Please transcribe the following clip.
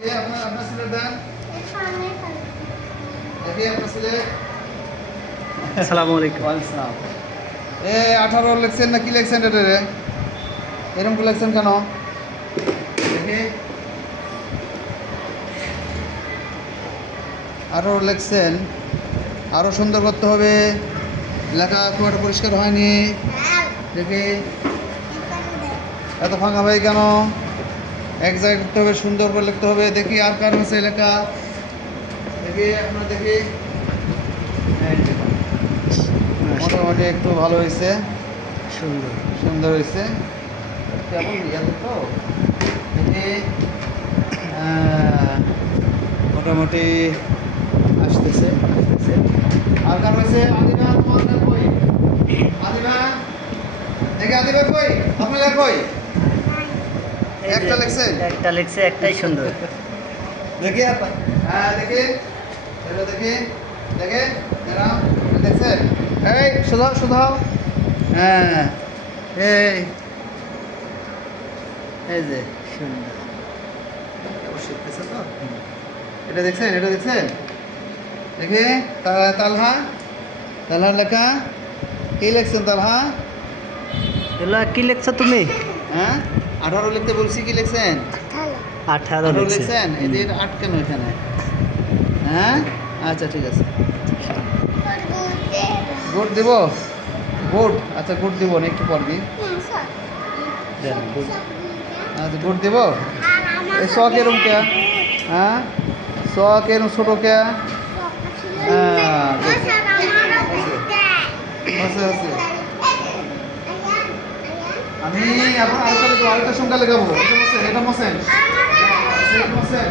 কে আপনার আপনার সিলেট দেন দেখি আপনার সিলেট আসসালামু আলাইকুম। ওয়ালাইকুম এ আঠারো লেখছেন না কি লেখছেন এটা রে? এরকম লেখছেন কেন? দেখি। আরও লেখছেন। আরও সুন্দর করতে হবে। লেখা খুব একটা পরিষ্কার হয়নি। দেখি। এত ফাঁকা ভাই কেন? এক জায়গায় লিখতে হবে সুন্দর করে লিখতে হবে। দেখি আর কার আছে লেখা। দেখি আপনার দেখি। মোটামুটি একটু ভালো হয়েছে। সুন্দর। সুন্দর হয়েছে। কেমন ইয়াতে তো? দেখি মোটামুটি আসতেছে আসতেছে। আর কার হয়েছে আদিবা তোমার কই? আদিবা দেখি আদিবা কই? আপনার কই? একটা লেখছেন? একটা লেখছে একটাই সুন্দর। দেখি হ্যাঁ দেখি। এটা দেখি। দেখে দাঁড়াও এটা এই শুধাও শুধাও। হ্যাঁ এই। এই যে সুন্দর। তো? এটা দেখছেন এটা দেখছেন? দেখি তালহা। তালহা লেখা। কি লিখছেন তালহা? এগুলো কি লেখছো তুমি? হ্যাঁ? আঠারো লিখতে বলছি কি লিখছেন? আঠারো। আঠারো লেখছে। লিখছেন? এই যে আট কেন এখানে? হ্যাঁ? আচ্ছা ঠিক আছে। গুড দিব? গুড আচ্ছা গুড দিব না একটু পর দেন, আচ্ছা গুড দিব? এই শ কেরম কে? হ্যাঁ? শ কেরম ছোটো কে? আছে। আছে আমি এখন আরেকটা আরেকটা সংখ্যা লেখাবো। এটা মোসেন এটা মোসেন।